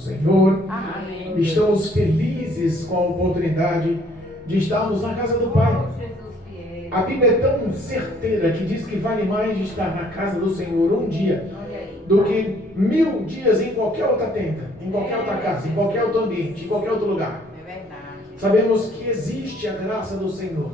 Senhor. Amém. Estamos felizes com a oportunidade de estarmos na casa do Pai. A Bíblia é tão certeira que diz que vale mais de estar na casa do Senhor um dia do que 1000 dias em qualquer outra tenda, em qualquer outra casa, em qualquer outro ambiente, em qualquer outro lugar. É verdade. Sabemos que existe a graça do Senhor.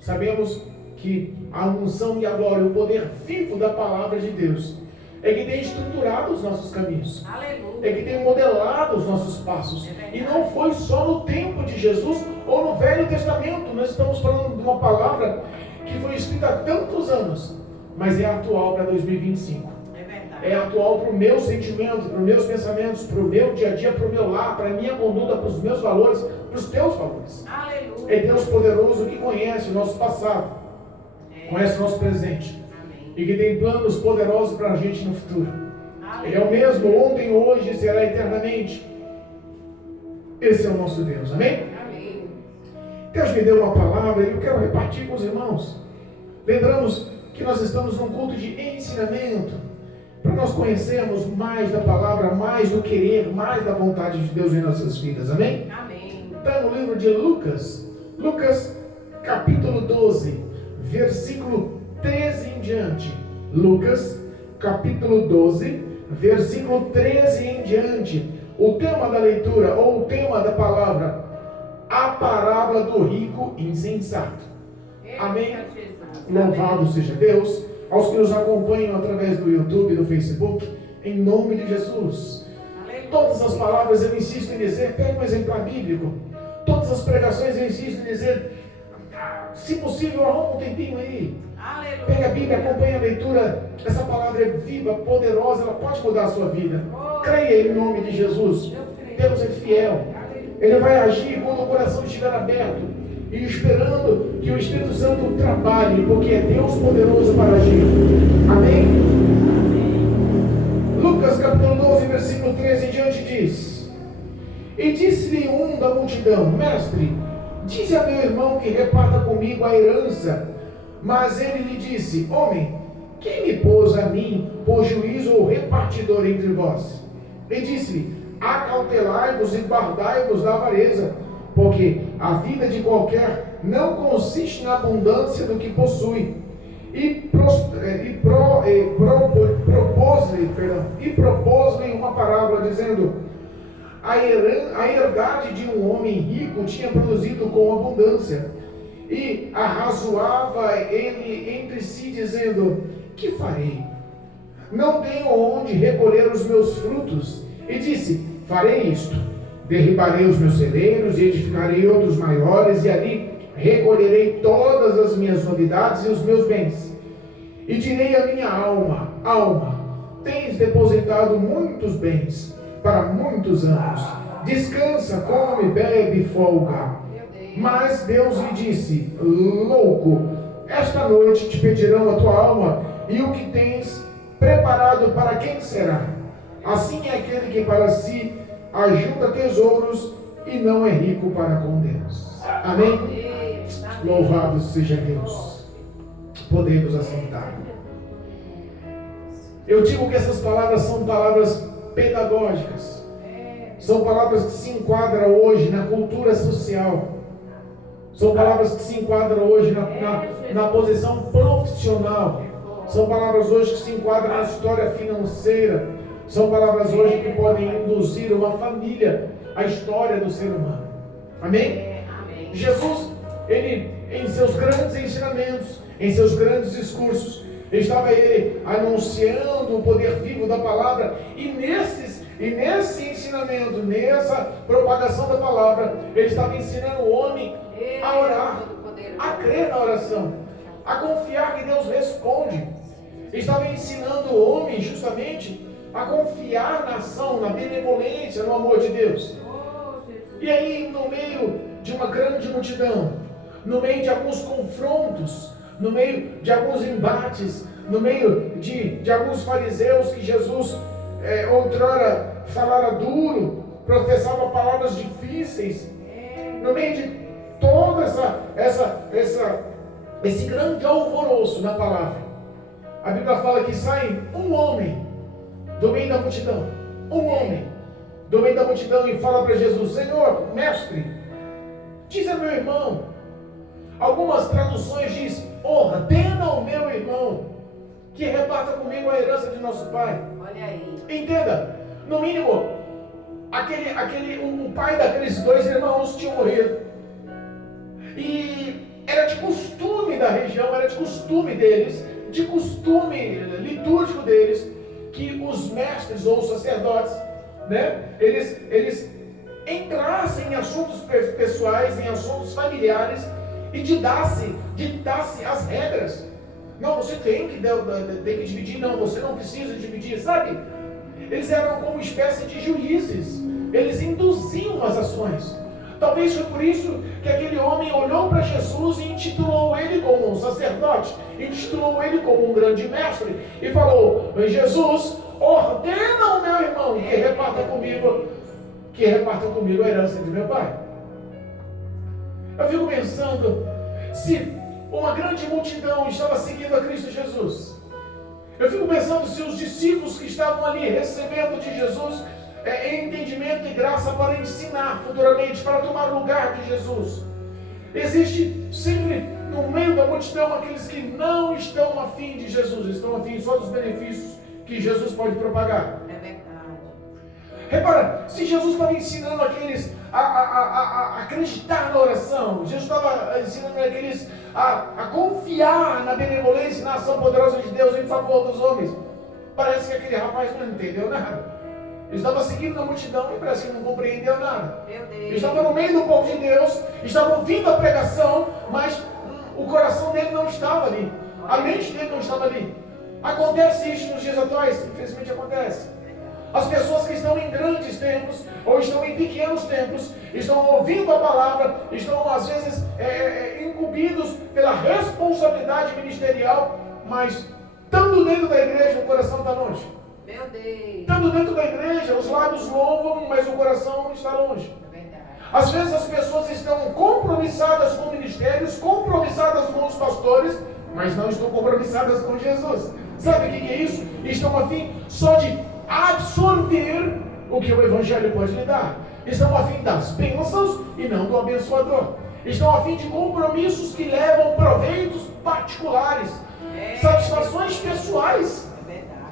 Sabemos que a unção e a glória, o poder vivo da palavra de Deus é que tem estruturado os nossos caminhos. Aleluia. É que tem modelado os nossos passos. E não foi só no tempo de Jesus ou no Velho Testamento. Nós estamos falando de uma palavra que foi escrita há tantos anos, mas é atual para 2025. É verdade. É atual para o meu sentimento, para os meus pensamentos, para o meu dia a dia, para o meu lar, para a minha conduta, para os meus valores, para os teus valores. Aleluia. É Deus poderoso que conhece o nosso passado, conhece o nosso presente. E que tem planos poderosos para a gente no futuro. Ele é o mesmo ontem, hoje e será eternamente. Esse é o nosso Deus, amém? Amém. Deus me deu uma palavra e eu quero repartir com os irmãos. Lembramos que nós estamos num culto de ensinamento, para nós conhecermos mais da palavra, mais do querer, mais da vontade de Deus em nossas vidas, amém? Amém. Está no livro de Lucas, capítulo 12, versículo 13 em diante. Lucas, capítulo 12, versículo 13 em diante. O tema da leitura, ou o tema da palavra, a parábola do rico insensato. Amém? Louvado seja Deus. Aos que nos acompanham através do YouTube e do Facebook, em nome de Jesus. Todas as palavras eu insisto em dizer, pega um exemplar bíblico. Todas as pregações eu insisto em dizer, se possível, arruma um tempinho aí. Aleluia. Pega a Bíblia, acompanha a leitura. Essa palavra é viva, poderosa, ela pode mudar a sua vida. Creia em nome de Jesus. Deus é fiel. Ele vai agir quando o coração estiver aberto e esperando que o Espírito Santo trabalhe, porque é Deus poderoso para agir. Amém? Lucas capítulo 12, versículo 13 em diante diz: E disse-lhe um da multidão: Mestre, dize a meu irmão que reparta comigo a herança. Mas ele lhe disse: Homem, quem me pôs a mim por juízo ou repartidor entre vós? E disse-lhe: Acautelai-vos e guardai-vos da avareza, porque a vida de qualquer não consiste na abundância do que possui. E propôs-lhe uma parábola, dizendo: a herdade de um homem rico tinha produzido com abundância. E arrazoava ele entre si, dizendo: Que farei? Não tenho onde recolher os meus frutos. E disse: Farei isto: derribarei os meus celeiros e edificarei outros maiores, e ali recolherei todas as minhas novidades e os meus bens. E direi à minha alma: Alma, tens depositado muitos bens para muitos anos. Descansa, come, bebe, folga. Mas Deus lhe disse: Louco, esta noite te pedirão a tua alma, e o que tens preparado para quem será? Assim é aquele que para si ajunta tesouros e não é rico para com Deus. Amém? Louvado seja Deus. Podemos assentar. Eu digo que essas palavras são palavras pedagógicas. São palavras que se enquadram hoje na cultura social. São palavras que se enquadram hoje na posição profissional. São palavras hoje que se enquadram na história financeira. São palavras hoje que podem induzir uma família à história do ser humano. Amém? Jesus, ele, em seus grandes ensinamentos, em seus grandes discursos, estava ele anunciando o poder vivo da palavra. E nesse ensinamento, nessa propagação da palavra, ele estava ensinando o homem a orar, a crer na oração, a confiar que Deus responde. Ele estava ensinando o homem justamente a confiar na ação, na benevolência, no amor de Deus. E aí, no meio de uma grande multidão, no meio de alguns confrontos, no meio de alguns embates, no meio de alguns fariseus que Jesus outrora falara duro, professava palavras difíceis, no meio de todo esse grande alvoroço na palavra, a Bíblia fala que sai um homem do meio da multidão, um homem do meio da multidão e fala para Jesus: Senhor, mestre, diz a meu irmão. Algumas traduções diz: ordena ao meu irmão que reparta comigo a herança de nosso pai. Olha aí. Entenda, no mínimo, o pai daqueles dois irmãos tinha morrido. E era de costume da região, era de costume deles, de costume litúrgico deles, que os mestres ou os sacerdotes, né, eles entrassem em assuntos pessoais, em assuntos familiares e ditasse as regras. Não, você tem que dividir, não, você não precisa dividir, sabe? Eles eram como espécie de juízes, eles induziam as ações. Talvez foi por isso que aquele homem olhou para Jesus e intitulou ele como um sacerdote, intitulou ele como um grande mestre, e falou: Jesus, ordena ao meu irmão que reparta comigo a herança de meu pai. Eu fico pensando, se uma grande multidão estava seguindo a Cristo Jesus, eu fico pensando se os discípulos que estavam ali recebendo de Jesus entendimento e graça para ensinar futuramente, para tomar o lugar de Jesus. Existe sempre no meio da multidão aqueles que não estão afim de Jesus, estão afim só dos benefícios que Jesus pode propagar. É verdade. Repara, se Jesus estava ensinando aqueles a acreditar na oração, Jesus estava ensinando aqueles a confiar na benevolência e na ação poderosa de Deus em favor dos homens, parece que aquele rapaz não entendeu nada. Ele estava seguindo na multidão e parece que não compreendeu nada. Ele estava no meio do povo de Deus, estava ouvindo a pregação, mas o coração dele não estava ali. A mente dele não estava ali. Acontece isso nos dias atuais? Infelizmente acontece. As pessoas que estão em grandes templos, ou estão em pequenos templos, estão ouvindo a palavra, estão às vezes incumbidos pela responsabilidade ministerial, mas estando dentro da igreja, o coração está longe. Meu Deus. Estando dentro da igreja, os lábios louvam, mas o coração está longe. Às vezes as pessoas estão compromissadas com ministérios, compromissadas com os pastores, mas não estão compromissadas com Jesus. Sabe o que é isso? Estão a fim só de absorver o que o Evangelho pode lhe dar. Estão a fim das bênçãos e não do abençoador. Estão a fim de compromissos que levam proveitos particulares, satisfações pessoais.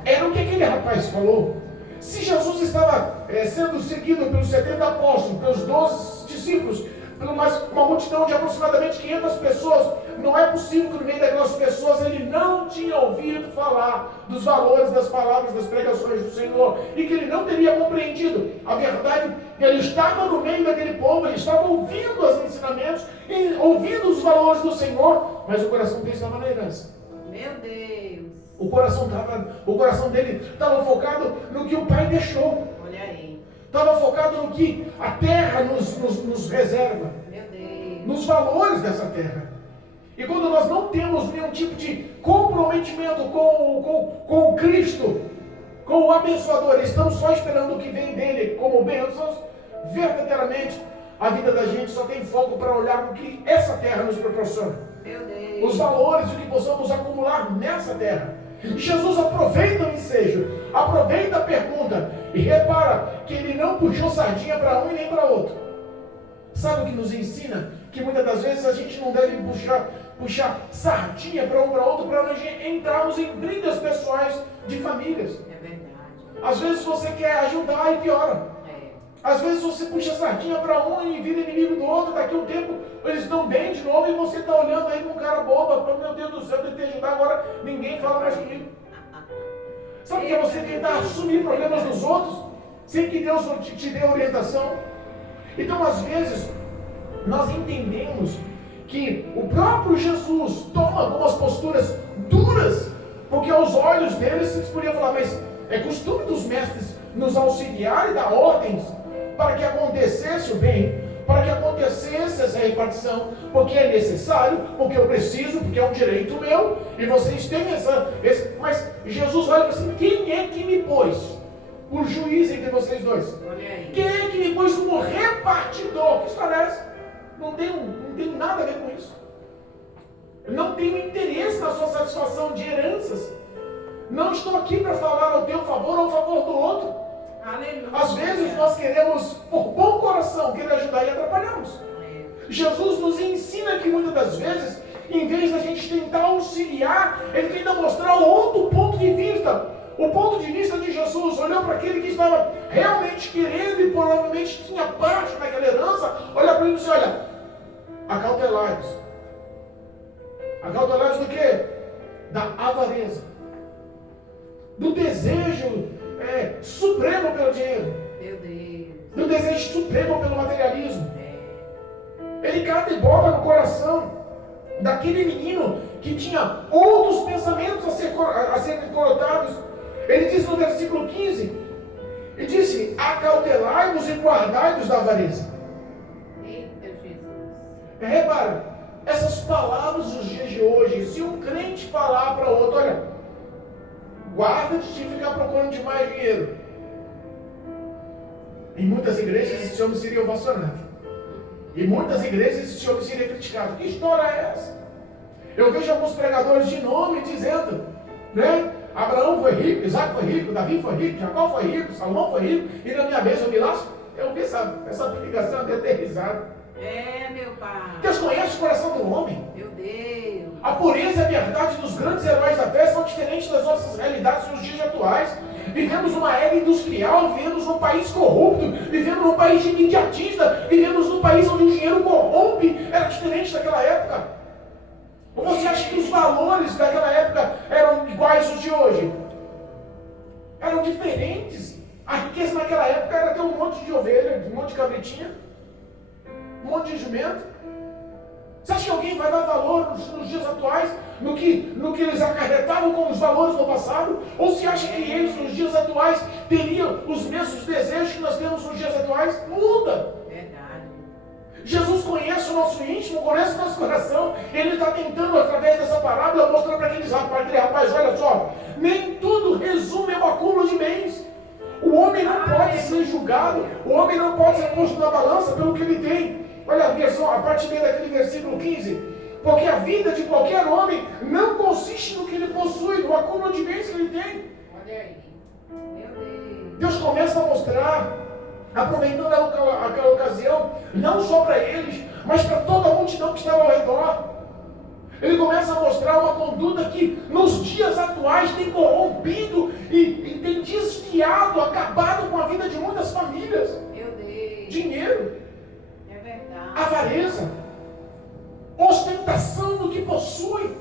Era o que aquele rapaz falou. Se Jesus estava sendo seguido pelos 70 apóstolos, pelos 12 discípulos, por uma multidão de aproximadamente 500 pessoas, não é possível que no meio daquelas pessoas ele não tinha ouvido falar dos valores das palavras, das pregações do Senhor, e que ele não teria compreendido. A verdade, ele estava no meio daquele povo, ele estava ouvindo os ensinamentos, ouvindo os valores do Senhor, mas o coração dele estava na herança. Meu Deus. O coração dele estava focado no que o pai deixou. Olha aí. Estava focado no que a terra nos reserva. Meu Deus. Nos valores dessa terra. E quando nós não temos nenhum tipo de comprometimento com Cristo, com o abençoador, estamos só esperando o que vem dele como bênçãos, verdadeiramente a vida da gente só tem foco para olhar no que essa terra nos proporciona. Meu Deus. Os valores, o que possamos acumular nessa terra. E Jesus aproveita o ensejo, aproveita a pergunta e repara que ele não puxou sardinha para um e nem para outro. Sabe o que nos ensina? Que muitas das vezes a gente não deve puxar sardinha para um para outro para nós entrarmos em brigas pessoais de famílias. É verdade. Às vezes você quer ajudar e piora. Às vezes você puxa sardinha para um e vira inimigo do outro, daqui a um tempo eles estão bem de novo e você está olhando aí com um cara boba, meu Deus do céu, eu tentei ajudar, agora ninguém fala mais comigo. Sabe o que é você tentar assumir problemas dos outros sem que Deus te dê orientação? Então às vezes nós entendemos que o próprio Jesus toma algumas posturas duras, porque aos olhos deles eles podiam falar, mas é costume dos mestres nos auxiliar e dar ordens para que acontecesse o bem, para que acontecesse essa repartição, porque é necessário, porque eu preciso, porque é um direito meu, e vocês têm mas Jesus olha assim, quem é que me pôs por juiz entre vocês dois? Quem é que me pôs como repartidor? Que história é essa? Não tem nada a ver com isso. Eu não tenho interesse na sua satisfação de heranças. Não estou aqui para falar ao teu favor ou ao favor do outro. Aleluia. Às vezes nós queremos, por bom coração, querer ajudar e atrapalhamos. Jesus nos ensina que muitas das vezes, em vez da gente tentar auxiliar, ele tenta mostrar outro ponto de vista. O ponto de vista de Jesus olhou para aquele que estava realmente querendo e provavelmente tinha parte naquela herança, olha para ele e disse, olha, acautelai-vos. Acautelai-vos do quê? Da avareza. Do desejo supremo pelo dinheiro. Meu Deus. Do desejo supremo pelo materialismo. Ele cata e bota no coração daquele menino que tinha outros pensamentos a serem colocados. Ele diz no versículo 15, ele disse, acautelai-vos e guardai-vos da avareza. Eita, Jesus. Repara, essas palavras dos dias de hoje, se um crente falar para outro, olha, guarda de ficar procurando demais dinheiro. Em muitas igrejas esse homem seria ovacionado. Em muitas igrejas esse homem seria criticado. Que história é essa? Eu vejo alguns pregadores de nome dizendo, né? Abraão foi rico, Isaac foi rico, Davi foi rico, Jacó foi rico, Salomão foi rico, e na minha vez eu me lasco. Eu vi essa publicação até ter risada. Meu pai. Deus conhece o coração do homem. Meu Deus. A pureza e a verdade dos grandes heróis da fé são diferentes das nossas realidades nos dias atuais. Vivemos uma era industrial, vivemos num país corrupto, vivemos num país imediatista, vivemos num país onde o dinheiro corrompe. Era diferente daquela época. Ou você acha que os valores daquela época eram iguais aos de hoje? Eram diferentes. A riqueza naquela época era ter um monte de ovelha, um monte de cabritinha, um monte de jumento. Você acha que alguém vai dar valor nos dias atuais, no que eles acarretavam como os valores no passado? Ou se acha que eles, nos dias atuais, teriam os mesmos desejos que nós temos nos dias atuais? Muda! Verdade. Jesus conhece o nosso íntimo, conhece o nosso coração. Ele está tentando, através dessa parábola, mostrar para aquele rapaz, olha só, nem tudo resume ao acúmulo de bens. O homem não pode ser julgado, o homem não pode ser posto na balança pelo que ele tem. Olha a parte B daquele versículo 15. Porque a vida de qualquer homem não consiste no que ele possui, no acúmulo de bens que ele tem. Olha aí. Meu Deus. Deus começa a mostrar, aproveitando aquela ocasião, não só para eles, mas para toda a multidão que estava ao redor. Ele começa a mostrar uma conduta que nos dias atuais tem corrompido e tem desviado, acabado com a vida de muitas famílias. Meu Deus. Dinheiro. É verdade. Avareza, ostentação do que possui.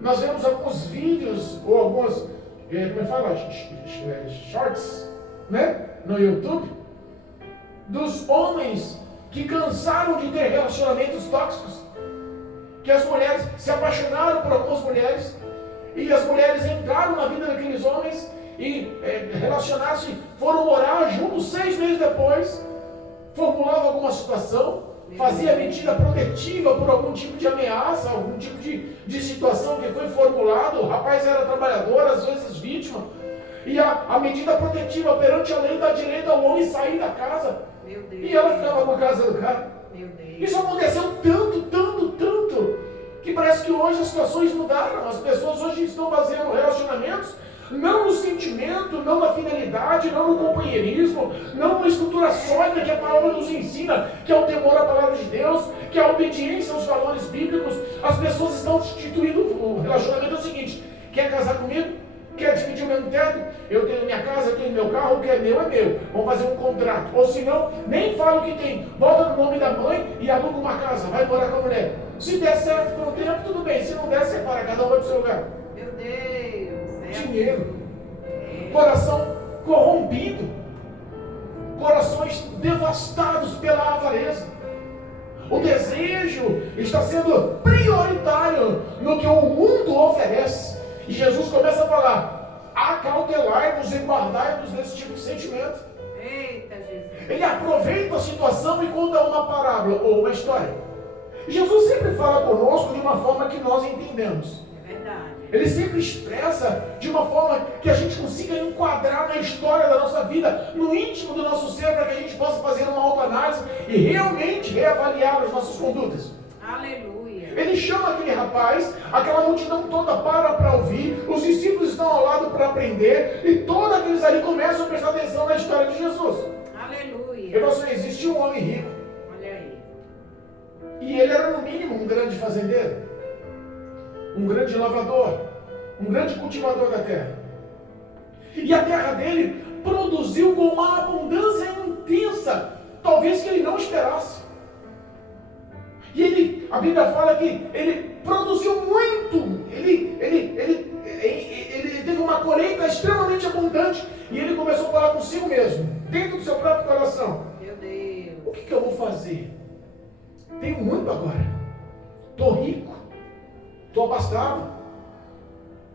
Nós vemos alguns vídeos ou algumas, como é que fala, shorts, né, no YouTube, dos homens que cansaram de ter relacionamentos tóxicos, que as mulheres se apaixonaram por algumas mulheres e as mulheres entraram na vida daqueles homens e relacionaram-se, foram morar juntos 6 meses depois. Formulava alguma situação, fazia medida protetiva por algum tipo de ameaça, algum tipo de situação que foi formulado. O rapaz era trabalhador, às vezes vítima, e a medida protetiva perante a lei dá direito ao homem sair da casa. Meu Deus. E ela ficava com a casa do cara. Meu Deus. Isso aconteceu tanto, que parece que hoje as situações mudaram. As pessoas hoje estão baseando relacionamentos não no sentimento, não na fidelidade, não no companheirismo, não numa estrutura sólida que a palavra nos ensina, que é o temor à palavra de Deus, que é a obediência aos valores bíblicos. As pessoas estão instituindo o relacionamento é o seguinte: quer casar comigo? Quer dividir o mesmo teto? Eu tenho minha casa, eu tenho meu carro, o que é meu é meu. Vamos fazer um contrato. Ou se não, nem fala o que tem. Bota no nome da mãe e aluga uma casa. Vai morar com a mulher. Se der certo por um tempo, tudo bem. Se não der, separa. Cada um vai para o seu lugar. Meu Deus. Dinheiro. Coração corrompido. Corações devastados pela avareza. O desejo está sendo prioritário no que o mundo oferece. E Jesus começa a falar: acautelai-vos e guardai-vos desse tipo de sentimento. Eita, Jesus. Ele aproveita a situação e conta uma parábola ou uma história. Jesus sempre fala conosco de uma forma que nós entendemos. É verdade. Ele sempre expressa de uma forma que a gente consiga enquadrar na história da nossa vida, no íntimo do nosso ser, para que a gente possa fazer uma autoanálise e realmente reavaliar as nossas condutas. Aleluia. ele chama aquele rapaz, aquela multidão toda para ouvir, os discípulos estão ao lado para aprender, e todos aqueles ali começam a prestar atenção na história de Jesus. Aleluia. E você, existia um homem rico, Olha aí. e ele era no mínimo um grande fazendeiro, um grande lavrador, um grande cultivador da terra. E a terra dele produziu com uma abundância intensa, talvez que ele não esperasse. E a Bíblia fala que ele produziu muito, ele teve uma colheita extremamente abundante, e ele começou a falar consigo mesmo, dentro do seu próprio coração: Meu Deus. o que eu vou fazer? Tenho muito agora, estou rico, estou abastado,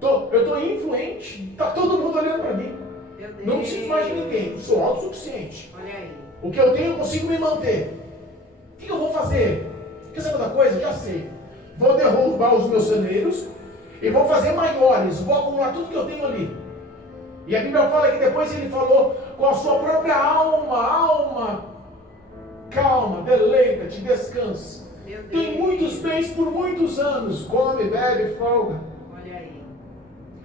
eu estou influente, está todo mundo olhando para mim, Meu Deus. não preciso mais de ninguém, sou autossuficiente, Olha aí. o que eu tenho eu consigo me manter. O que eu vou fazer? Quer saber da coisa? Já sei. Vou derrubar os meus celeiros e vou fazer maiores, vou acumular tudo que eu tenho ali. E a Bíblia fala que depois ele falou com a sua própria alma, calma, deleita-te, descansa. Meu Deus. Tem muitos bens por muitos anos, come, bebe, folga. Olha aí.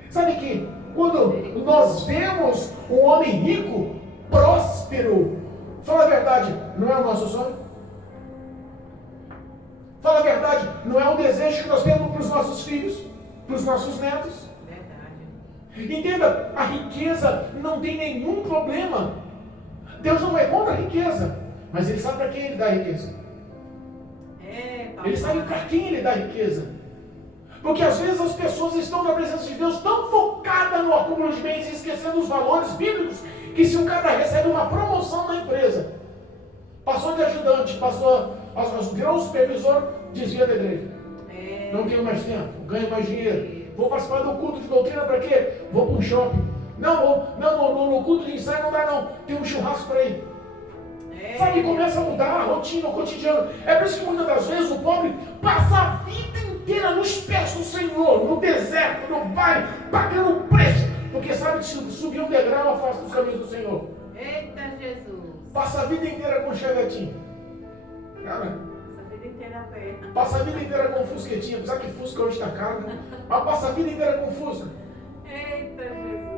Sabe que quando nós vemos um homem rico, próspero, fala a verdade, não é o nosso sonho? Fala a verdade, não é o desejo que nós temos para os nossos filhos, para os nossos netos? Verdade. Entenda, a riqueza não tem nenhum problema. Deus não é contra a riqueza, mas Ele sabe para quem Ele dá a riqueza. Ele sabe para quem Ele dá a riqueza. Porque às vezes as pessoas estão na presença de Deus tão focadas no acúmulo de bens e esquecendo os valores bíblicos, que se um cara recebe uma promoção na empresa, passou de ajudante, virou supervisor, desvia da igreja. Não tenho mais tempo, ganho mais dinheiro. Vou participar do culto de doutrina para quê? Vou para um shopping. Não, no culto de ensaio não dá não, tem um churrasco para ir. Sabe, começa a mudar a rotina, o cotidiano. É por isso que muitas das vezes o pobre passa a vida inteira nos pés do Senhor, no deserto, no vale, pagando preço, porque sabe que se subir um degrau afasta dos caminhos do Senhor. Eita Jesus. Passa a vida inteira com chevetinho. Cara, Essa vida inteira a pé. passa a vida inteira com fusquetinha, apesar que Fusca hoje está caro, né? Mas passa a vida inteira com Fusca. Eita Jesus.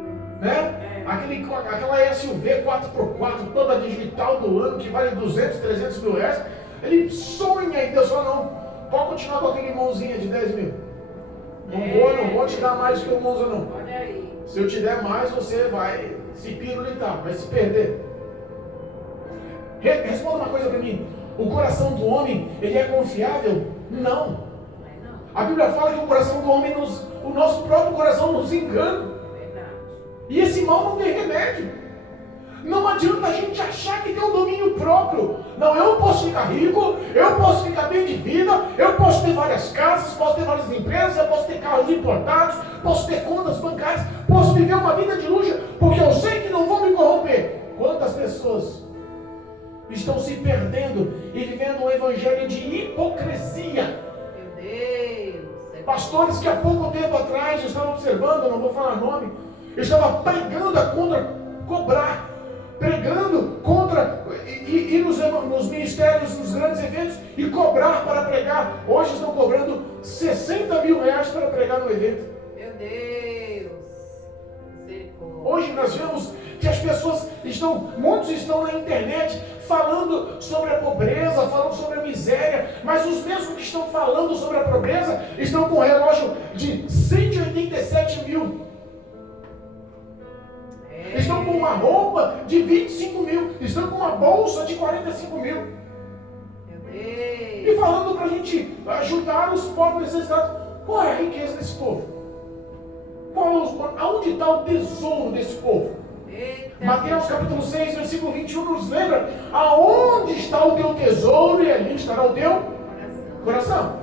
Né? Aquela SUV 4x4, toda digital do ano, que vale 200, 300 mil reais. Ele sonha e Deus fala: não, pode continuar com aquele mãozinha de 10 mil. Não vou te dar mais que o Monza não. Olha aí. Se eu te der mais, você vai se pirulitar, vai se perder. Responda uma coisa para mim: o coração do homem, ele é confiável? Não. A Bíblia fala que o coração do homem, o nosso próprio coração nos engana. E esse mal não tem remédio. Não adianta a gente achar que tem um domínio próprio. Não, eu posso ficar rico, eu posso ficar bem de vida, eu posso ter várias casas, posso ter várias empresas, eu posso ter carros importados, posso ter contas bancárias, posso viver uma vida de luxo, porque eu sei que não vou me corromper. Quantas pessoas estão se perdendo e vivendo um evangelho de hipocrisia? Meu Deus. Pastores que há pouco tempo atrás estavam observando, eu não vou falar nome, estava pregando contra cobrar, pregando contra ir nos ministérios, nos grandes eventos e cobrar para pregar. Hoje estão cobrando 60 mil reais para pregar no evento. Meu Deus. Misericórdia. Hoje nós vemos que as pessoas muitos estão na internet falando sobre a pobreza, falando sobre a miséria, mas os mesmos que estão falando sobre a pobreza estão com um relógio de 187 mil. Estão com uma roupa de 25 mil, estão com uma bolsa de 45 mil. Meu Deus. E falando para a gente ajudar os pobres necessitados. Qual é a riqueza desse povo? Aonde está o tesouro desse povo? Eita. Mateus capítulo 6, versículo 21 nos lembra: aonde está o teu tesouro e ali estará o teu coração.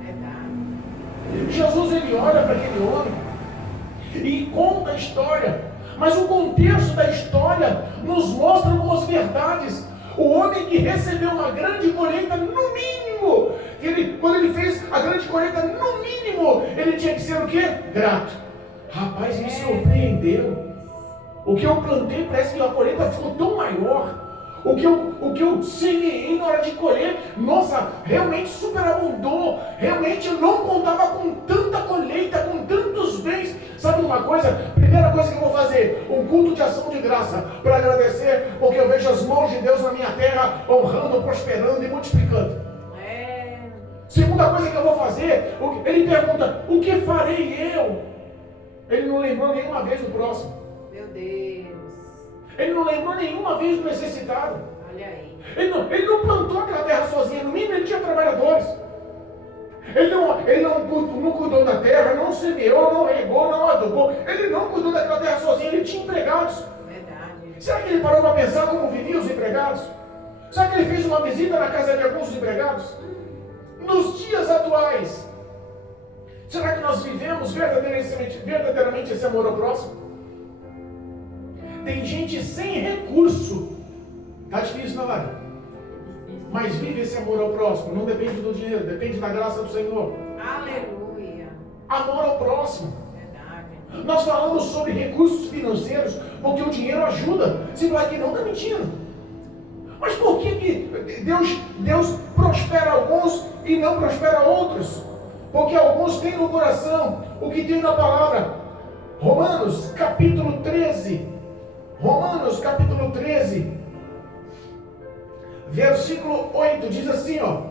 Verdade. Jesus, ele olha para aquele homem e conta a história. Mas o contexto da história nos mostra algumas verdades. O homem que recebeu uma grande colheita, no mínimo, quando ele fez a grande colheita, no mínimo, ele tinha que ser o quê? Grato. Rapaz, me surpreendeu. O que eu plantei, parece que a colheita ficou tão maior. O que eu semeei na hora de colher, nossa, realmente superabundou. Realmente eu não contava com tanta colheita, com tantos bens. Sabe uma coisa? Primeira coisa que eu vou fazer, um culto de ação de graça, para agradecer, porque eu vejo as mãos de Deus na minha terra, honrando, prosperando e multiplicando. Segunda coisa que eu vou fazer, ele pergunta, o que farei eu? Ele não lembrou nenhuma vez do próximo. Meu Deus. Ele não lembrou nenhuma vez do necessitado. Olha aí. Ele não plantou aquela terra sozinho, no mínimo ele tinha trabalhadores. Ele não cuidou da terra, não semeou, não regou, não adubou. Ele não cuidou daquela terra sozinho, ele tinha empregados. Verdade. Será que ele parou para pensar como viviam os empregados? Será que ele fez uma visita na casa de alguns empregados? Nos dias atuais, será que nós vivemos verdadeiramente esse amor ao próximo? Tem gente sem recurso. Está difícil, não vai? Mas vive esse amor ao próximo. Não depende do dinheiro, depende da graça do Senhor. Aleluia. Amor ao próximo. Verdade. Nós falamos sobre recursos financeiros, porque o dinheiro ajuda. Se falar que não, está mentindo. Mas por que Deus prospera alguns e não prospera outros? Porque alguns têm no coração o que tem na palavra. Romanos capítulo 13. Romanos capítulo 13. Versículo 8 diz assim, ó.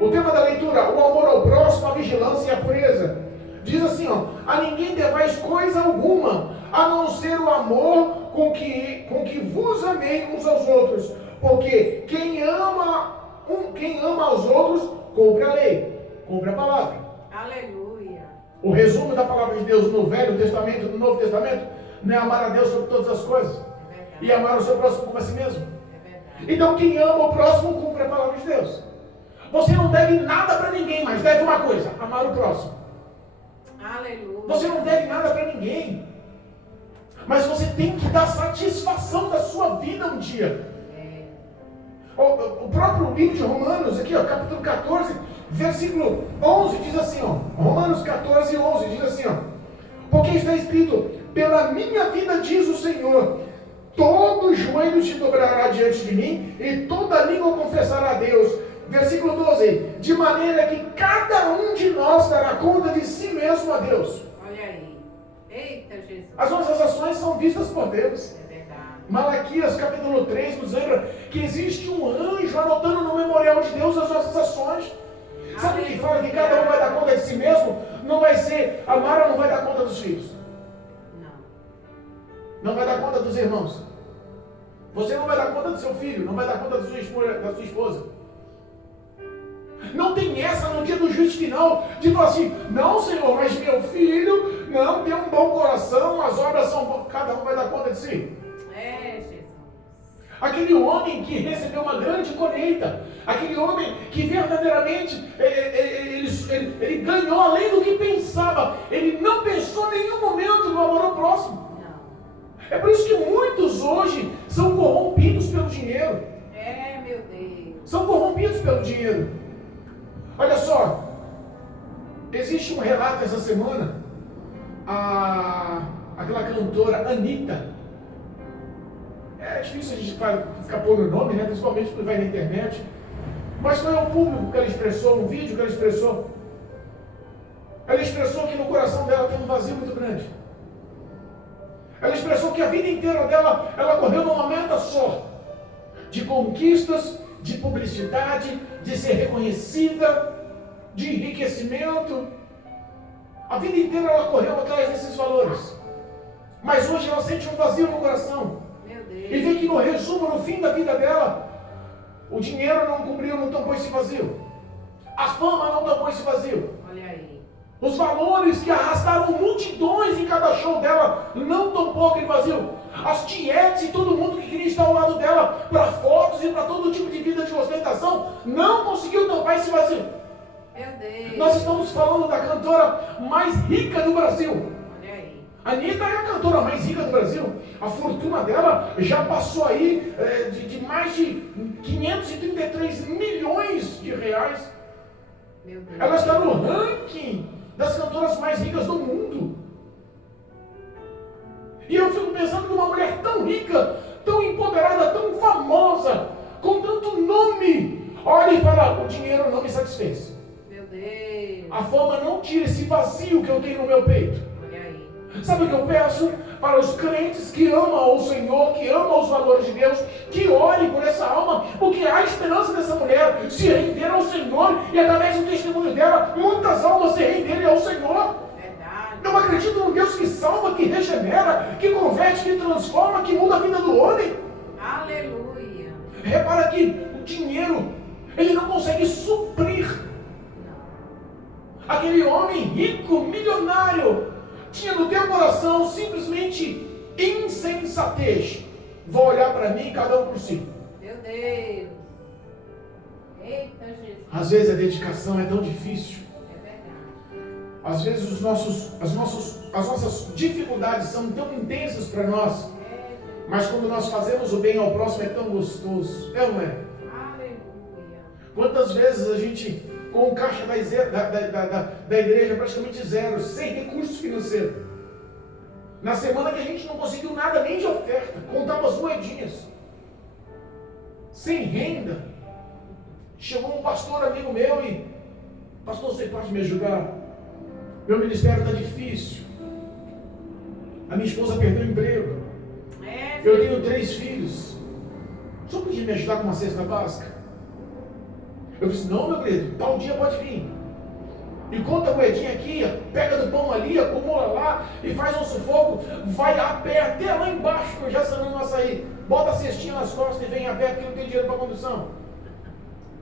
O tema da leitura, o amor ao próximo, a vigilância e a pureza. Diz assim, ó. A ninguém devais coisa alguma, a não ser o amor com que vos amei uns aos outros. Porque quem ama aos outros, cumpre a lei, cumpre a palavra. Aleluia. O resumo da palavra de Deus no Velho Testamento, no Novo Testamento, não é amar a Deus sobre todas as coisas. E amar o seu próximo como a si mesmo. Então quem ama o próximo, cumpre a palavra de Deus. Você não deve nada para ninguém, mas deve uma coisa, amar o próximo. Aleluia. Você não deve nada para ninguém, mas você tem que dar satisfação da sua vida um dia. O próprio livro de Romanos, aqui ó, capítulo 14, versículo 11, diz assim, ó, Romanos 14, 11, diz assim, ó, porque está escrito, pela minha vida diz o Senhor, todo joelho se dobrará diante de mim, e toda língua confessará a Deus. Versículo 12, de maneira que cada um de nós dará conta de si mesmo a Deus. Olha aí. Eita, Jesus. As nossas ações são vistas por Deus. Malaquias capítulo 3 nos lembra que existe um anjo anotando no memorial de Deus as nossas ações. Sabe o que fala que cada um vai dar conta de si mesmo? Não vai ser, a Mara não vai dar conta dos filhos. Não vai dar conta dos irmãos. Você não vai dar conta do seu filho, não vai dar conta da sua esposa. Não tem essa no dia do juízo final, de falar assim, não Senhor, mas meu filho não tem um bom coração, as obras são boas, cada um vai dar conta de si. Jesus. Aquele homem que recebeu uma grande colheita, aquele homem que verdadeiramente ele ganhou além do que pensava, ele não pensou em nenhum momento no amor ao próximo. Não. É por isso que muitos hoje são corrompidos pelo dinheiro. Meu Deus. São corrompidos pelo dinheiro. Olha só, existe um relato essa semana, aquela cantora Anitta. É difícil a gente ficar pondo o nome, né? Principalmente quando vai na internet. Mas não é o público que ela expressou, no vídeo que ela expressou. Ela expressou que no coração dela tem um vazio muito grande. Ela expressou que a vida inteira dela, ela correu numa meta só. De conquistas, de publicidade, de ser reconhecida, de enriquecimento. A vida inteira ela correu atrás desses valores. Mas hoje ela sente um vazio no coração. E vê que no resumo, no fim da vida dela, o dinheiro não cobriu, não tampou esse vazio. A fama não tampou esse vazio. Olha aí. Os valores que arrastaram multidões em cada show dela não tampou aquele vazio. As tietes e todo mundo que queria estar ao lado dela para fotos e para todo tipo de vida de ostentação não conseguiu tampar esse vazio. Meu Deus. Nós estamos falando da cantora mais rica do Brasil. A Anitta é a cantora mais rica do Brasil. A fortuna dela já passou aí de mais de 533 milhões de reais. Meu Deus. Ela está no ranking das cantoras mais ricas do mundo. E eu fico pensando numa mulher tão rica, tão empoderada, tão famosa, olha e fala: o dinheiro não me satisfez. Meu Deus. A fama não tira esse vazio que eu tenho no meu peito. Olha aí. Sabe o que eu peço para os crentes que amam o Senhor, que amam os valores de Deus, que orem por essa alma, porque há esperança dessa mulher se render ao Senhor, e através do testemunho dela, muitas almas se renderem ao Senhor. Verdade. Eu acredito num Deus que salva, que regenera, que converte, que transforma, que muda a vida do homem. Aleluia. Repara que o dinheiro, ele não consegue suprir. Aquele homem rico, milionário, tinha no teu coração simplesmente insensatez. Vou olhar para mim, cada um por si. Meu Deus. Eita, Jesus. Às vezes a dedicação é tão difícil. É verdade. Às vezes as nossas dificuldades são tão intensas para nós. Mas quando nós fazemos o bem ao próximo é tão gostoso. É ou não é? Aleluia. Quantas vezes a gente, com o caixa da igreja praticamente zero, sem recursos financeiros, na semana que a gente não conseguiu nada nem de oferta, contava as moedinhas, sem renda, chegou um pastor amigo meu e: pastor, você pode me ajudar? Meu ministério está difícil, a minha esposa perdeu o emprego, eu tenho 3 filhos, o senhor podia me ajudar com uma cesta básica? Eu disse: não, meu querido, tal dia pode vir. E conta a moedinha aqui, pega do pão ali, acumula lá e faz um sufoco, vai a pé até lá embaixo, que eu já sanando no açaí. Bota a cestinha nas costas e vem a pé, porque não tem dinheiro para condução.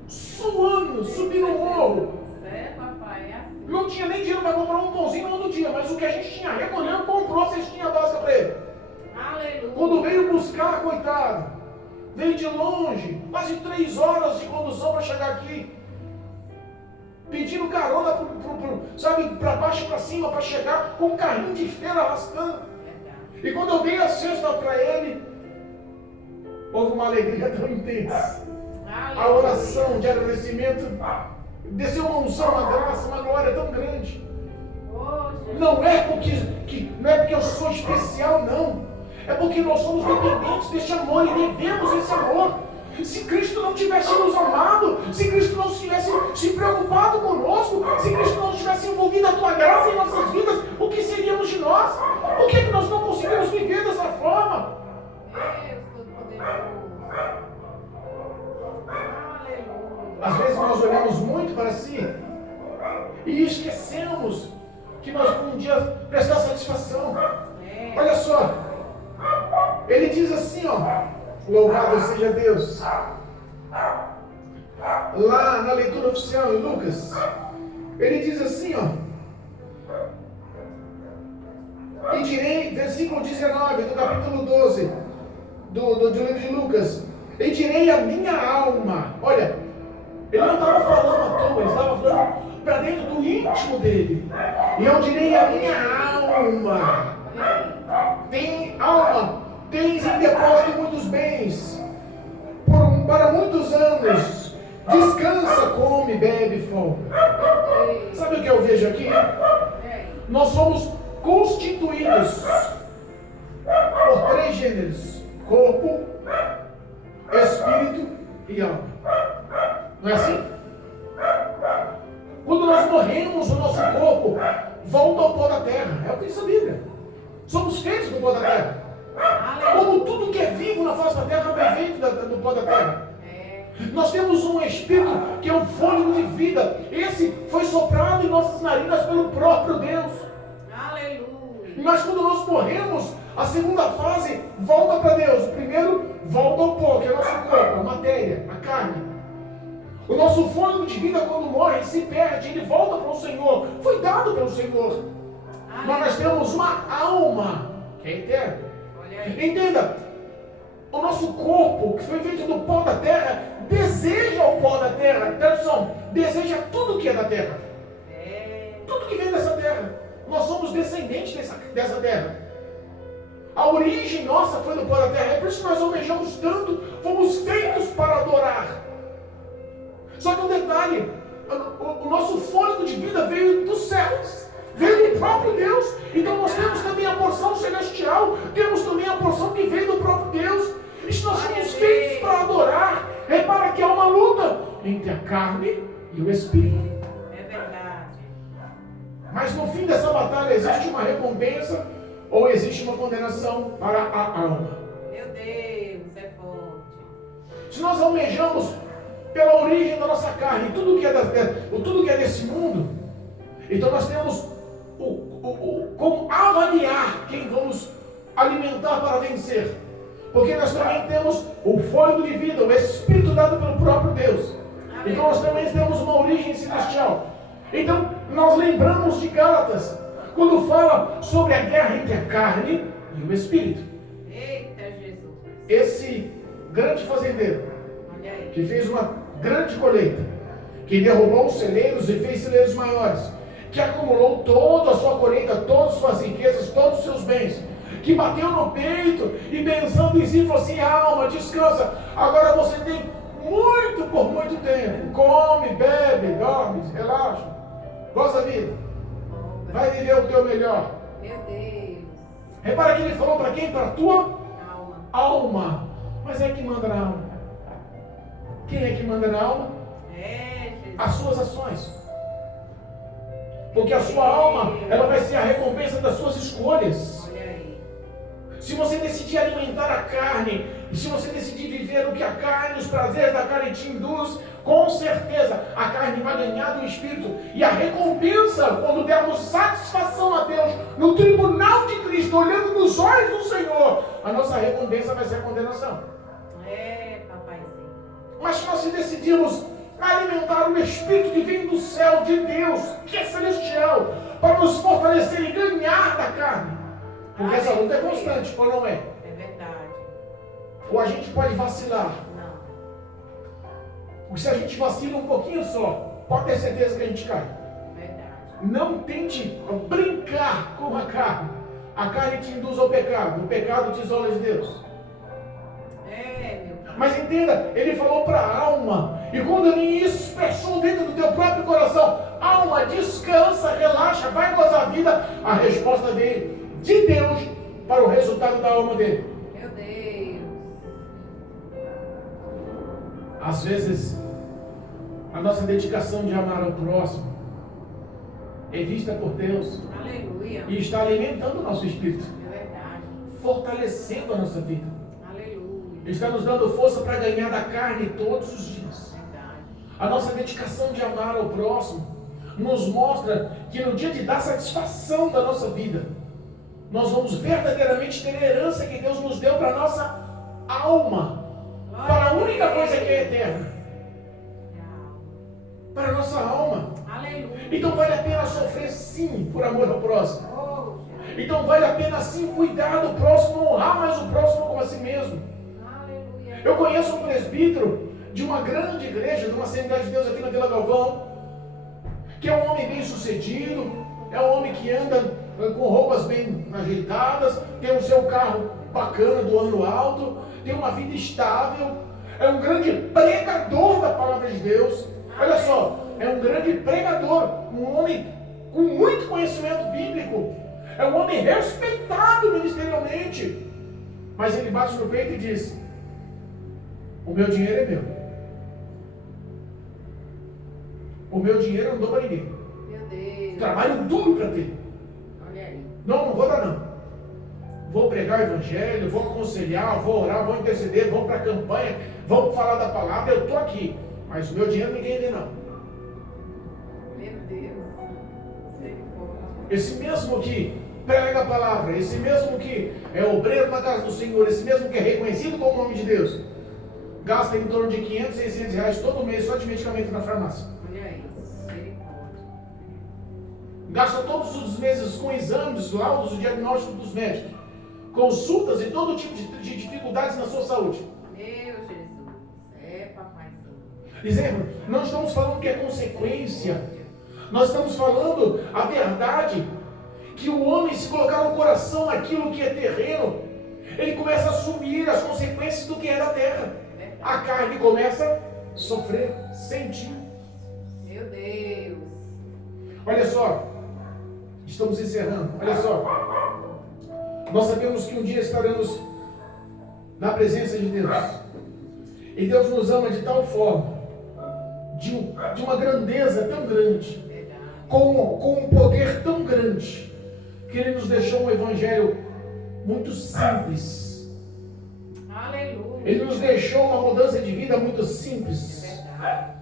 Suando, subindo o morro. É, papai, é assim. Não tinha nem dinheiro para comprar um pãozinho no outro dia, mas o que a gente tinha recolhendo, comprou a cestinha básica para ele. Aleluia. Quando veio buscar, coitado, veio de longe, quase 3 horas de condução para chegar aqui, pedindo carona sabe, para baixo e para cima, para chegar com um carrinho de feira arrastando. E quando eu dei a cesta para ele, houve uma alegria tão intensa. A oração de agradecimento, desceu uma unção, uma graça, uma glória tão grande. Não é porque eu sou especial, não. É porque nós somos dependentes desse amor e devemos esse amor. Se Cristo não tivesse nos amado, se Cristo não tivesse se preocupado conosco, se Cristo não tivesse envolvido a tua graça em nossas vidas, o que seríamos de nós? Por que nós não conseguimos viver dessa forma? Deus Todo-Poderoso. Aleluia. Às vezes nós olhamos muito para si e esquecemos que nós um dia prestar satisfação. Olha só, ele diz assim, ó, louvado seja Deus. Lá na leitura oficial em Lucas, ele diz assim, ó, e direi, versículo 19 do capítulo 12 do livro de Lucas, e direi a minha alma. Olha, ele não estava falando à toa, ele estava falando para dentro do íntimo dele. E eu direi a minha alma, tem alma, tens em depósito muitos bens, para muitos anos, descansa, come, bebe, folga. Sabe o que eu vejo aqui? Nós somos constituídos por 3 gêneros: corpo, espírito e alma. Não é assim? Quando nós morremos, o nosso corpo volta ao pó da terra. É o que diz a Bíblia. Somos feitos do pó da terra. Como tudo que é vivo na face da terra é feito do pó da terra. Nós temos um espírito que é um fôlego de vida. Esse foi soprado em nossas narinas pelo próprio Deus. Aleluia. Mas quando nós morremos, a segunda fase volta para Deus. O primeiro volta ao pó, que é o nosso corpo, a matéria, a carne. O nosso fôlego de vida, quando morre, se perde, ele volta para o Senhor. Foi dado pelo Senhor. Mas nós temos uma alma que é eterna. Entenda, o nosso corpo, que foi feito do pó da terra, deseja o pó da terra. Tradução, deseja tudo que é da terra. Tudo que vem dessa terra. Nós somos descendentes dessa terra. A origem nossa foi do pó da terra. É por isso que nós almejamos tanto. Fomos feitos para adorar. Só que um detalhe, o nosso fôlego de vida veio dos céus. Veio do próprio Deus. Então nós temos também a porção celestial. Temos também a porção que veio do próprio Deus. E se nós somos feitos para adorar, repara que há uma luta. entre a carne e o espírito. É verdade. Mas no fim dessa batalha existe uma recompensa ou existe uma condenação para a alma. Meu Deus, é forte. Se nós almejamos pela origem da nossa carne, tudo que é desse mundo, então nós temos como avaliar quem vamos alimentar para vencer. Porque nós também temos o fôlego de vida, o Espírito dado pelo próprio Deus. Então nós também temos uma origem celestial. Então nós lembramos de Gálatas, quando fala sobre a guerra entre a carne e o Espírito. Eita Jesus. Esse grande fazendeiro, Olha aí. que fez uma grande colheita, que derrubou os celeiros e fez celeiros maiores, que acumulou toda a sua colheita, todas as suas riquezas, todos os seus bens, que bateu no peito e pensando em si, falou assim: alma, descansa, agora você tem muito por muito tempo, come, bebe, dorme, relaxa, goza da vida, vai viver o teu melhor. Meu Deus. Repara que ele falou para quem? Para a tua Alma. alma. Mas é que manda na alma. Quem é que manda na alma? É Jesus. As suas ações. Porque a sua alma, ela vai ser a recompensa das suas escolhas. Olha aí. Se você decidir alimentar a carne, e se você decidir viver o que a carne, os prazeres da carne te induz, com certeza a carne vai ganhar do Espírito. E a recompensa, quando dermos satisfação a Deus no tribunal de Cristo, olhando nos olhos do Senhor, a nossa recompensa vai ser a condenação. É, papaizinho. Mas se nós se decidirmos alimentar o Espírito que vem do céu de Deus, que é celestial, para nos fortalecer e ganhar da carne, porque essa luta é constante, ou não é? É verdade. Ou a gente pode vacilar. Não. Porque se a gente vacila um pouquinho só, pode ter certeza que a gente cai. Verdade. Não tente brincar com a carne. A carne te induz ao pecado, o pecado te isola de Deus. É, meu Deus. Mas entenda, ele falou para a alma, e quando ele expressou dentro do teu próprio coração: alma, descansa, relaxa, vai gozar a vida, a resposta veio de Deus para o resultado da alma dele. Meu Deus. Às vezes, a nossa dedicação de amar ao próximo é vista por Deus Aleluia. e está alimentando o nosso espírito, É verdade. fortalecendo a nossa vida. Aleluia. Está nos dando força para ganhar da carne todos os dias. Verdade. A nossa dedicação de amar ao próximo nos mostra que no dia de dar satisfação da nossa vida, nós vamos verdadeiramente ter a herança que Deus nos deu para a nossa alma, para a única coisa que é eterna, para a nossa alma. Aleluia. Então vale a pena sofrer sim por amor ao próximo. Oh, Então vale a pena sim cuidar do próximo, honrar mais o próximo como a si mesmo. aleluia. Eu conheço um presbítero de uma grande igreja, de uma Assembleia de Deus aqui na Vila Galvão, que é um homem bem sucedido, é um homem que anda com roupas bem ajeitadas, tem o seu carro bacana do ano alto, tem uma vida estável, é um grande pregador da palavra de Deus. Olha só, é um grande pregador, um homem com muito conhecimento bíblico, é um homem respeitado ministerialmente, mas ele bate no peito e diz: o meu dinheiro é meu, o meu dinheiro eu não dou para ninguém, Meu Deus. trabalho duro para ter. Olha aí. Não vou dar não. Vou pregar o evangelho, vou aconselhar, vou orar, vou interceder, vamos para a campanha, vamos falar da palavra, eu estou aqui. Mas o meu dinheiro ninguém vê não. Meu Deus. Misericórdia. Esse mesmo que prega a palavra, esse mesmo que é obreiro na casa do Senhor, esse mesmo que é reconhecido como nome de Deus, gasta em torno de 500, 600 reais todo mês só de medicamento na farmácia. Olha aí. Misericórdia. Gasta todos os meses com exames, laudos, diagnósticos dos médicos, consultas e todo tipo de dificuldades na sua saúde. Meu Jesus. É, papaizinho. Dizendo, não estamos falando que é consequência, nós estamos falando a verdade, que o homem, se colocar no coração aquilo que é terreno, ele começa a assumir as consequências do que é da terra. A carne começa a sofrer, sentir. Meu Deus. Olha só, estamos encerrando, olha só. Nós sabemos que um dia estaremos na presença de Deus. E Deus nos ama de tal forma de uma grandeza tão grande, Verdade. com um poder tão grande, que Ele nos deixou um evangelho muito simples. Aleluia. Ele nos deixou uma mudança de vida muito simples. Verdade.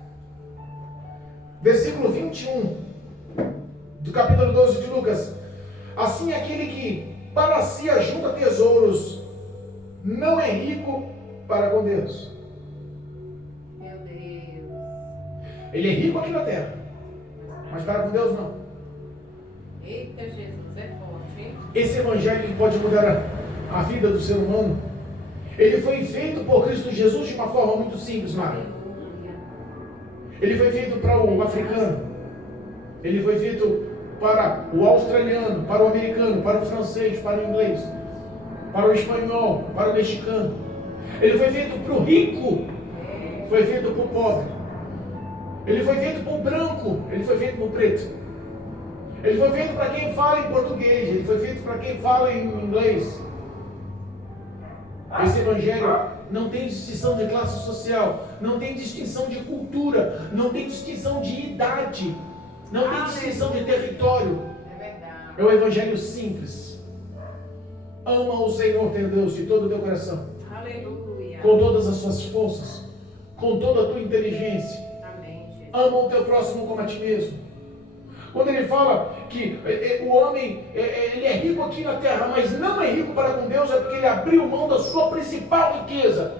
Versículo 21 do capítulo 12 de Lucas. Assim, aquele que para si ajunta tesouros não é rico para com Deus. Meu Deus. Ele é rico aqui na terra, mas para com Deus não. Eita, Jesus, é forte, hein? Esse evangelho que pode mudar a vida do ser humano, ele foi feito por Cristo Jesus de uma forma muito simples, Mara. Aleluia. Ele foi feito para o africano, ele foi feito para o australiano, para o americano, para o francês, para o inglês, para o espanhol, para o mexicano. Ele foi feito para o rico, foi feito para o pobre. Ele foi feito para o branco, ele foi feito para o preto. Ele foi feito para quem fala em português, ele foi feito para quem fala em inglês. Esse evangelho não tem distinção de classe social, não tem distinção de cultura, não tem distinção de idade, não tem distinção de território. É verdade. É um evangelho simples. Ama o Senhor teu Deus de todo o teu coração, Aleluia. com todas as suas forças, com toda a tua inteligência. Amém, Jesus. Ama o teu próximo como a ti mesmo. Quando ele fala que o homem ele é rico aqui na terra, mas não é rico para com Deus, é porque ele abriu mão da sua principal riqueza,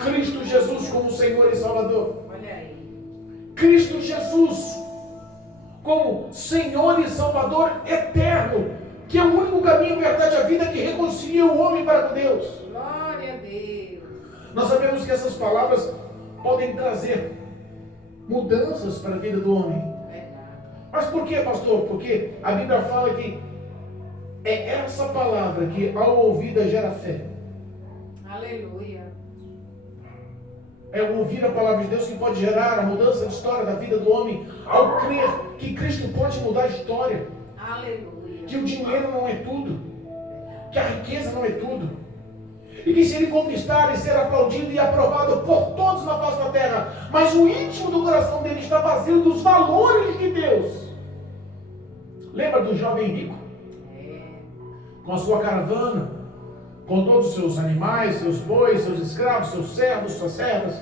Cristo Jesus como Senhor e Salvador. Olha aí. Cristo Jesus como Senhor e Salvador eterno, que é o único caminho, a verdade e a vida que reconcilia o homem para com Deus. Glória a Deus. Nós sabemos que essas palavras podem trazer mudanças para a vida do homem. Verdade. Mas por que, pastor? Porque a Bíblia fala que é essa palavra que, ao ouvida, gera fé. Aleluia. É o ouvir a palavra de Deus que pode gerar a mudança de história da vida do homem, ao crer que Cristo pode mudar a história, Aleluia. que o dinheiro não é tudo, que a riqueza não é tudo, e que se ele conquistar e ser aplaudido e aprovado por todos na face da terra, mas o íntimo do coração dele está vazio dos valores de Deus. Lembra do jovem rico? Com a sua caravana, com todos os seus animais, seus bois, seus escravos, seus servos, suas servas,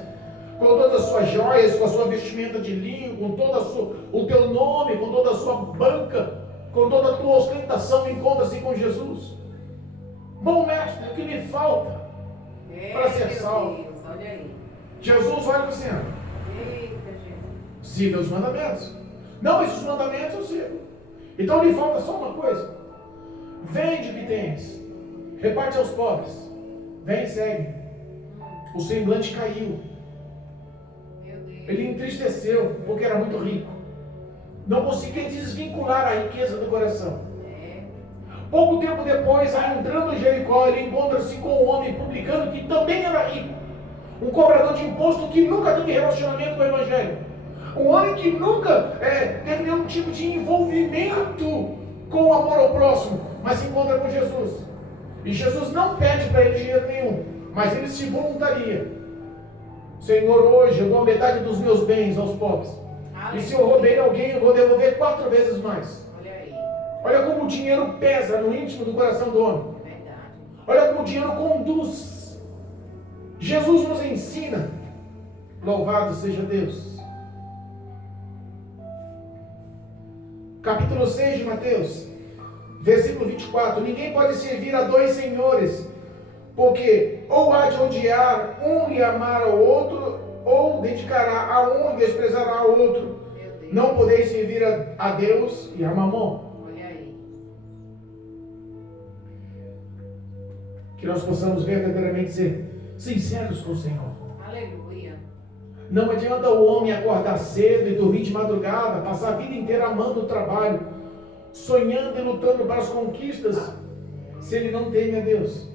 com todas as suas joias, com a sua vestimenta de linho, com todo o teu nome, com toda a sua banca, com toda a tua ostentação, encontra-se com Jesus. Bom mestre, o que me falta para ser salvo? Deus, olha aí. Jesus olha para você, Eita, Jesus. siga os mandamentos. Não, esses mandamentos eu sigo. Então lhe falta só uma coisa: vende o que tens, reparte aos pobres, vem e segue. O semblante caiu, Meu Deus. ele entristeceu porque era muito rico, não conseguia desvincular a riqueza do coração. Pouco tempo depois, entrando em Jericó, ele encontra-se com um homem publicano que também era rico, um cobrador de imposto que nunca teve relacionamento com o Evangelho, um homem que nunca teve nenhum tipo de envolvimento com o amor ao próximo, mas se encontra com Jesus. E Jesus não pede para ele dinheiro nenhum, mas ele se voluntaria. Senhor, hoje eu dou metade dos meus bens aos pobres. E se eu roubei alguém, eu vou devolver 4 vezes mais. Olha aí. Olha como o dinheiro pesa no íntimo do coração do homem. Verdade. Olha como o dinheiro conduz. Jesus nos ensina. Louvado seja Deus. Capítulo 6 de Mateus, versículo 24. Ninguém pode servir a 2 senhores, porque ou há de odiar um e amar ao outro, ou dedicará a um e desprezará ao outro. Meu Deus. Não podeis servir a Deus e a Mamon. Olha aí. Que nós possamos verdadeiramente ser sinceros com o Senhor. Aleluia. Não adianta o homem acordar cedo e dormir de madrugada, passar a vida inteira amando o trabalho, sonhando e lutando para as conquistas, se ele não teme a Deus,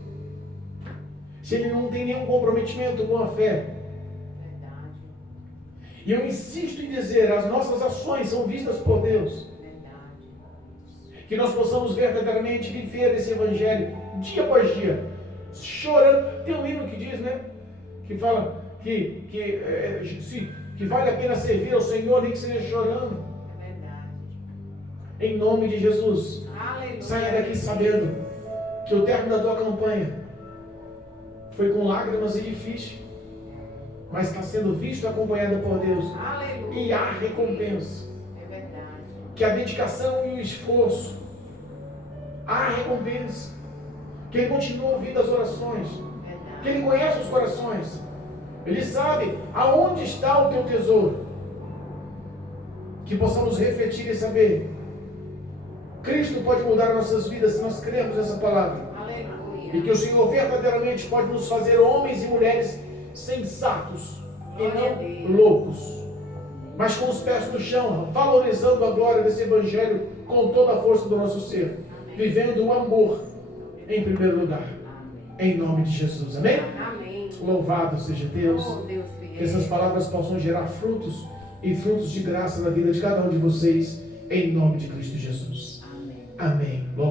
se ele não tem nenhum comprometimento com a fé. Verdade. E eu insisto em dizer, as nossas ações são vistas por Deus. Verdade. Que nós possamos verdadeiramente viver esse evangelho dia após dia, chorando. Tem um hino que diz, né? Que fala que que vale a pena servir ao Senhor, nem que seja chorando. É verdade. Em nome de Jesus. Aleluia. Saia daqui sabendo que o término da tua campanha foi com lágrimas e difícil, mas está sendo visto e acompanhado por Deus. Aleluia. E há recompensa. É verdade. Que a dedicação e o esforço, há recompensa. Que Ele continua ouvindo as orações. Verdade. Que Ele conhece os corações. Ele sabe aonde está o teu tesouro. Que possamos refletir e saber: Cristo pode mudar nossas vidas se nós crermos nessa palavra. Aleluia. E que o Senhor verdadeiramente pode nos fazer homens e mulheres sensatos e não loucos, mas com os pés no chão, valorizando a glória desse Evangelho com toda a força do nosso ser, vivendo o amor em primeiro lugar. Em nome de Jesus. Amém? Amém. Louvado seja Deus. Oh, Deus fiel. Que essas palavras possam gerar frutos e frutos de graça na vida de cada um de vocês, em nome de Cristo Jesus. Amém. Amém. Louvado.